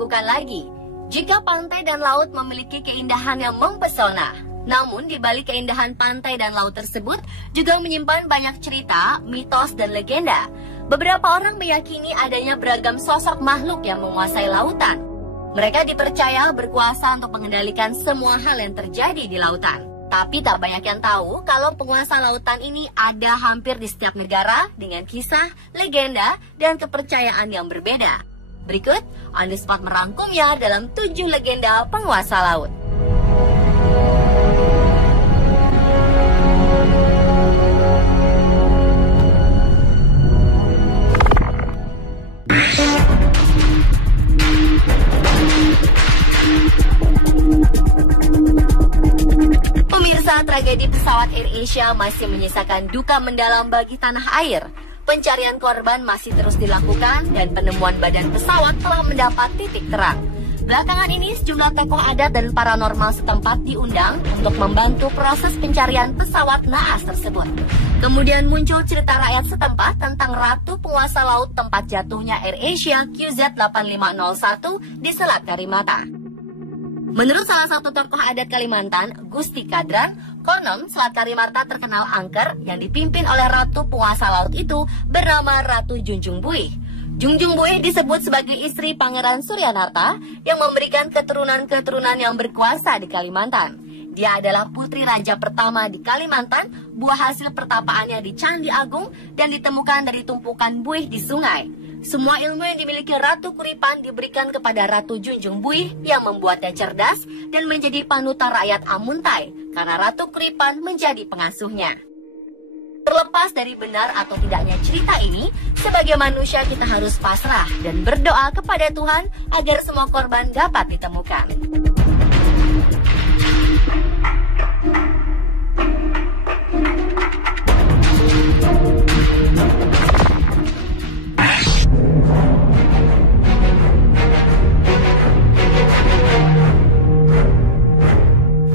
diragukan lagi. Jika pantai dan laut memiliki keindahan yang mempesona, namun di balik keindahan pantai dan laut tersebut juga menyimpan banyak cerita, mitos, dan legenda. Beberapa orang meyakini adanya beragam sosok makhluk yang menguasai lautan. Mereka dipercaya berkuasa untuk mengendalikan semua hal yang terjadi di lautan. Tapi tak banyak yang tahu kalau penguasa lautan ini ada hampir di setiap negara dengan kisah, legenda, dan kepercayaan yang berbeda. Berikut, On The Spot merangkumnya dalam 7 legenda penguasa laut. Pemirsa, tragedi pesawat AirAsia masih menyisakan duka mendalam bagi tanah air. Pencarian korban masih terus dilakukan dan penemuan badan pesawat telah mendapat titik terang. Belakangan ini sejumlah tokoh adat dan paranormal setempat diundang untuk membantu proses pencarian pesawat naas tersebut. Kemudian muncul cerita rakyat setempat tentang ratu penguasa laut tempat jatuhnya AirAsia QZ8501 di Selat Karimata. Menurut salah satu tokoh adat Kalimantan, Gusti Kadran, konon Selat Karimata terkenal angker yang dipimpin oleh ratu penguasa laut itu bernama Ratu Junjung Buih. Junjung Buih disebut sebagai istri Pangeran Suryanarta yang memberikan keturunan-keturunan yang berkuasa di Kalimantan. Dia adalah putri raja pertama di Kalimantan, buah hasil pertapaannya di Candi Agung dan ditemukan dari tumpukan buih di sungai. Semua ilmu yang dimiliki Ratu Kuripan diberikan kepada Ratu Junjung Buih yang membuatnya cerdas dan menjadi panutan rakyat Amuntai karena Ratu Kuripan menjadi pengasuhnya. Terlepas dari benar atau tidaknya cerita ini, sebagai manusia kita harus pasrah dan berdoa kepada Tuhan agar semua korban dapat ditemukan.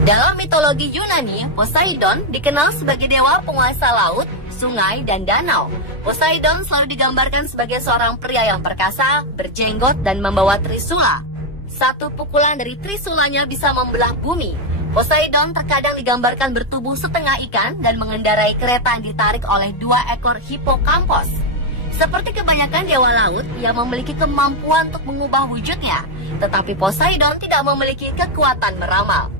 Dalam mitologi Yunani, Poseidon dikenal sebagai dewa penguasa laut, sungai, dan danau. Poseidon selalu digambarkan sebagai seorang pria yang perkasa, berjenggot, dan membawa trisula. Satu pukulan dari trisulanya bisa membelah bumi. Poseidon terkadang digambarkan bertubuh setengah ikan dan mengendarai kereta yang ditarik oleh 2 ekor hipokampos. Seperti kebanyakan dewa laut, ia memiliki kemampuan untuk mengubah wujudnya. Tetapi Poseidon tidak memiliki kekuatan meramal.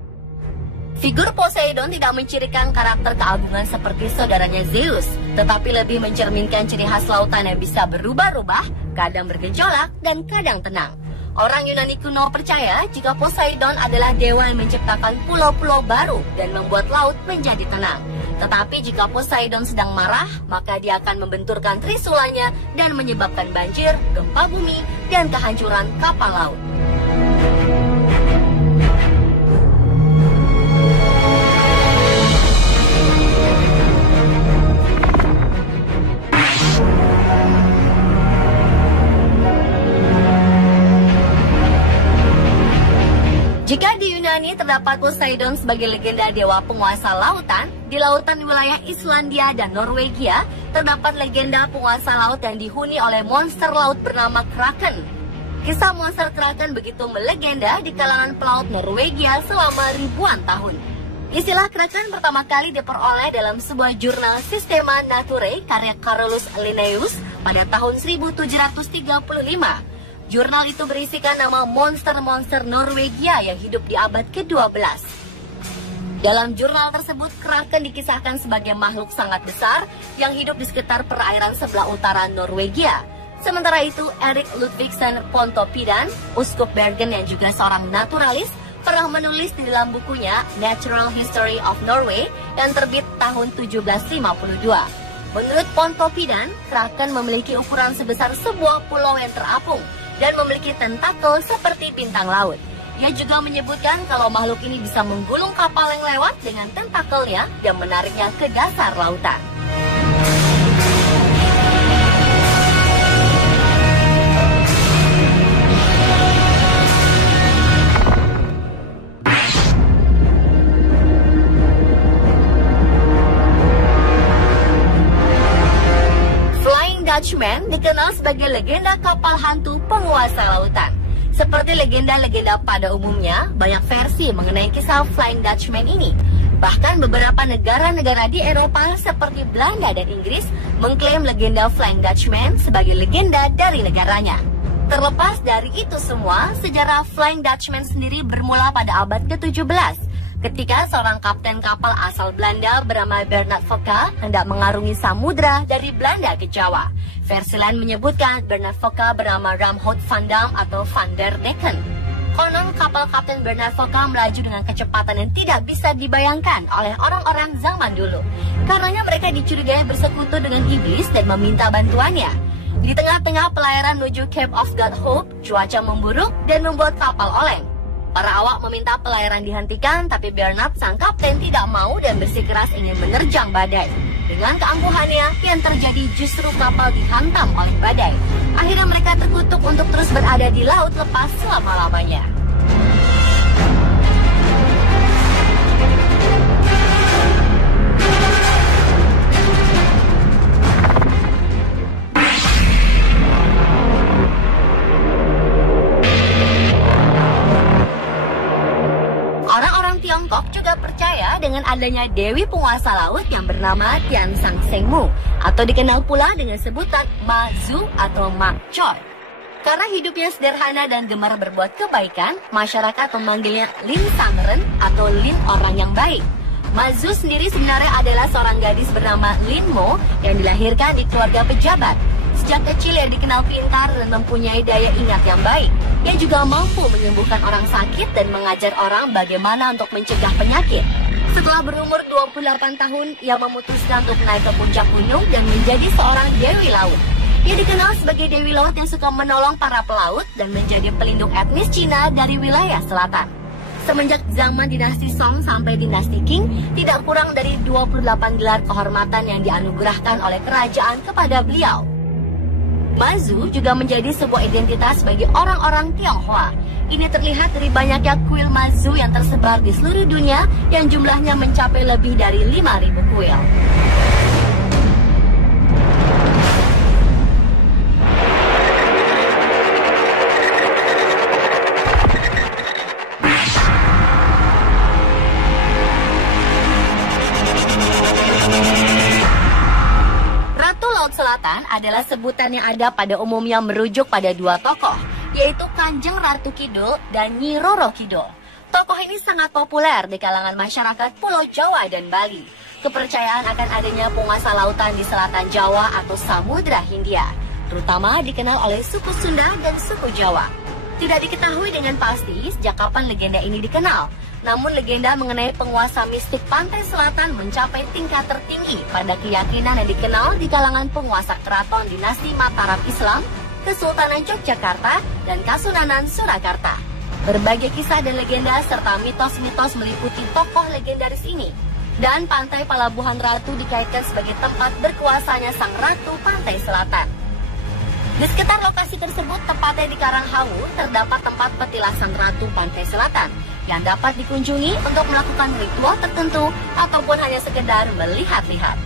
Figur Poseidon tidak mencirikan karakter keagungan seperti saudaranya Zeus, tetapi lebih mencerminkan ciri khas lautan yang bisa berubah-ubah, kadang bergejolak dan kadang tenang. Orang Yunani kuno percaya jika Poseidon adalah dewa yang menciptakan pulau-pulau baru dan membuat laut menjadi tenang. Tetapi jika Poseidon sedang marah, maka dia akan membenturkan trisulanya dan menyebabkan banjir, gempa bumi, dan kehancuran kapal laut. Jika di Yunani terdapat Poseidon sebagai legenda dewa penguasa lautan, di lautan wilayah Islandia dan Norwegia terdapat legenda penguasa laut yang dihuni oleh monster laut bernama Kraken. Kisah monster Kraken begitu melegenda di kalangan pelaut Norwegia selama ribuan tahun. Istilah Kraken pertama kali diperoleh dalam sebuah jurnal Systema Naturae karya Carolus Linnaeus pada tahun 1735. Jurnal itu berisikan nama monster-monster Norwegia yang hidup di abad ke-12. Dalam jurnal tersebut, Kraken dikisahkan sebagai makhluk sangat besar yang hidup di sekitar perairan sebelah utara Norwegia. Sementara itu, Erik Ludvigsen Pontoppidan, uskup Bergen yang juga seorang naturalis, pernah menulis di dalam bukunya Natural History of Norway yang terbit tahun 1752. Menurut Pontoppidan, Kraken memiliki ukuran sebesar sebuah pulau yang terapung dan memiliki tentakel seperti bintang laut. Ia juga menyebutkan kalau makhluk ini bisa menggulung kapal yang lewat dengan tentakelnya dan menariknya ke dasar lautan. Dutchman dikenal sebagai legenda kapal hantu penguasa lautan. Seperti legenda-legenda pada umumnya, banyak versi mengenai kisah Flying Dutchman ini. Bahkan beberapa negara-negara di Eropa seperti Belanda dan Inggris mengklaim legenda Flying Dutchman sebagai legenda dari negaranya. Terlepas dari itu semua, sejarah Flying Dutchman sendiri bermula pada abad ke-17 ketika seorang kapten kapal asal Belanda bernama Bernard Fokker hendak mengarungi samudra dari Belanda ke Jawa. Versi lain menyebutkan Bernard Fokker bernama Ramhout van Dam atau Van der Decken. Konon kapal kapten Bernard Fokker melaju dengan kecepatan yang tidak bisa dibayangkan oleh orang-orang zaman dulu. Karenanya mereka dicurigai bersekutu dengan iblis dan meminta bantuannya. Di tengah-tengah pelayaran menuju Cape of God Hope, cuaca memburuk dan membuat kapal oleng. Para awak meminta pelayaran dihentikan, tapi Bernard sang kapten tidak mau dan bersikeras ingin menerjang badai. Dengan keangkuhannya, yang terjadi justru kapal dihantam oleh badai. Akhirnya mereka terkutuk untuk terus berada di laut lepas selama-lamanya. Orang-orang Tiongkok juga percaya dengan adanya dewi penguasa laut yang bernama Tian Sang Sengmu atau dikenal pula dengan sebutan Ma Zu atau Mak Choi. Karena hidupnya sederhana dan gemar berbuat kebaikan, masyarakat memanggilnya Lin Sang Ren atau Lin orang yang baik. Ma Zu sendiri sebenarnya adalah seorang gadis bernama Lin Mo yang dilahirkan di keluarga pejabat. Sejak kecil ia dikenal pintar dan mempunyai daya ingat yang baik. Ia juga mampu menyembuhkan orang sakit dan mengajar orang bagaimana untuk mencegah penyakit. Setelah berumur 28 tahun, ia memutuskan untuk naik ke puncak gunung dan menjadi seorang dewi laut. Ia dikenal sebagai dewi laut yang suka menolong para pelaut dan menjadi pelindung etnis Cina dari wilayah selatan. Semenjak zaman dinasti Song sampai dinasti Qing, tidak kurang dari 28 gelar kehormatan yang dianugerahkan oleh kerajaan kepada beliau. Ma Zu juga menjadi sebuah identitas bagi orang-orang Tionghoa. Ini terlihat dari banyaknya kuil Ma Zu yang tersebar di seluruh dunia yang jumlahnya mencapai lebih dari 5.000 kuil. Selatan adalah sebutan yang ada pada umumnya merujuk pada dua tokoh, yaitu Kanjeng Ratu Kidul dan Nyi Roro Kidul. Tokoh ini sangat populer di kalangan masyarakat Pulau Jawa dan Bali. Kepercayaan akan adanya penguasa lautan di selatan Jawa atau Samudra Hindia, terutama dikenal oleh suku Sunda dan suku Jawa. Tidak diketahui dengan pasti sejak kapan legenda ini dikenal. Namun legenda mengenai penguasa mistik pantai selatan mencapai tingkat tertinggi pada keyakinan yang dikenal di kalangan penguasa keraton dinasti Mataram Islam, Kesultanan Yogyakarta, dan Kasunanan Surakarta. Berbagai kisah dan legenda serta mitos-mitos meliputi tokoh legendaris ini. Dan pantai Palabuhan Ratu dikaitkan sebagai tempat berkuasanya sang ratu pantai selatan. Di sekitar lokasi tersebut, tepatnya di Karanghawu, terdapat tempat petilasan ratu pantai selatan yang dapat dikunjungi untuk melakukan ritual tertentu ataupun hanya sekedar melihat-lihat.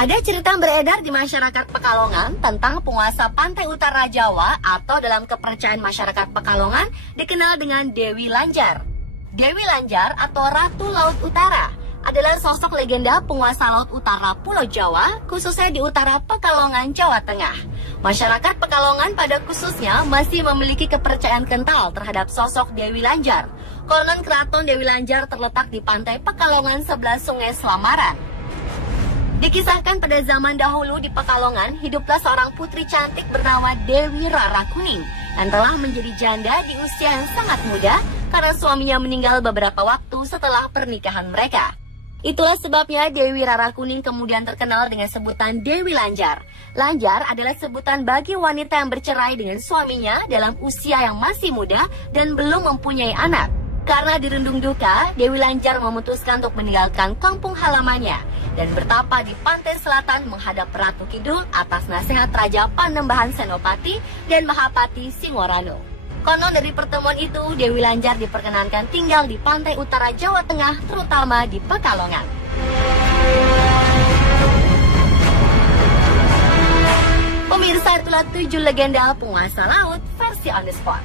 Ada cerita beredar di masyarakat Pekalongan tentang penguasa pantai utara Jawa atau dalam kepercayaan masyarakat Pekalongan dikenal dengan Dewi Lanjar. Dewi Lanjar atau Ratu Laut Utara adalah sosok legenda penguasa laut utara Pulau Jawa, khususnya di utara Pekalongan, Jawa Tengah. Masyarakat Pekalongan pada khususnya masih memiliki kepercayaan kental terhadap sosok Dewi Lanjar. Konon keraton Dewi Lanjar terletak di pantai Pekalongan sebelah Sungai Selamaran. Dikisahkan pada zaman dahulu di Pekalongan, hiduplah seorang putri cantik bernama Dewi Rara Kuning yang telah menjadi janda di usia yang sangat muda karena suaminya meninggal beberapa waktu setelah pernikahan mereka. Itulah sebabnya Dewi Rara Kuning kemudian terkenal dengan sebutan Dewi Lanjar. Lanjar adalah sebutan bagi wanita yang bercerai dengan suaminya dalam usia yang masih muda dan belum mempunyai anak. Karena dirundung duka, Dewi Lanjar memutuskan untuk meninggalkan kampung halamannya. dan bertapa di pantai selatan menghadap Ratu Kidul atas nasihat Raja Panembahan Senopati dan Mahapati Singorano. Konon dari pertemuan itu, Dewi Lanjar diperkenankan tinggal di pantai utara Jawa Tengah, terutama di Pekalongan. Pemirsa, itulah 7 legenda penguasa laut versi on the spot.